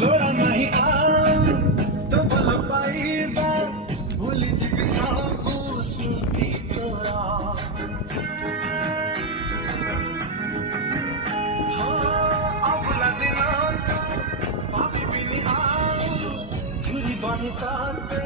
लोड़ा नहीं तो भल पाइबा भूल जिग सबू स्मृति तोरा अबला दिन भाभी बिनी झुरी बनी ताते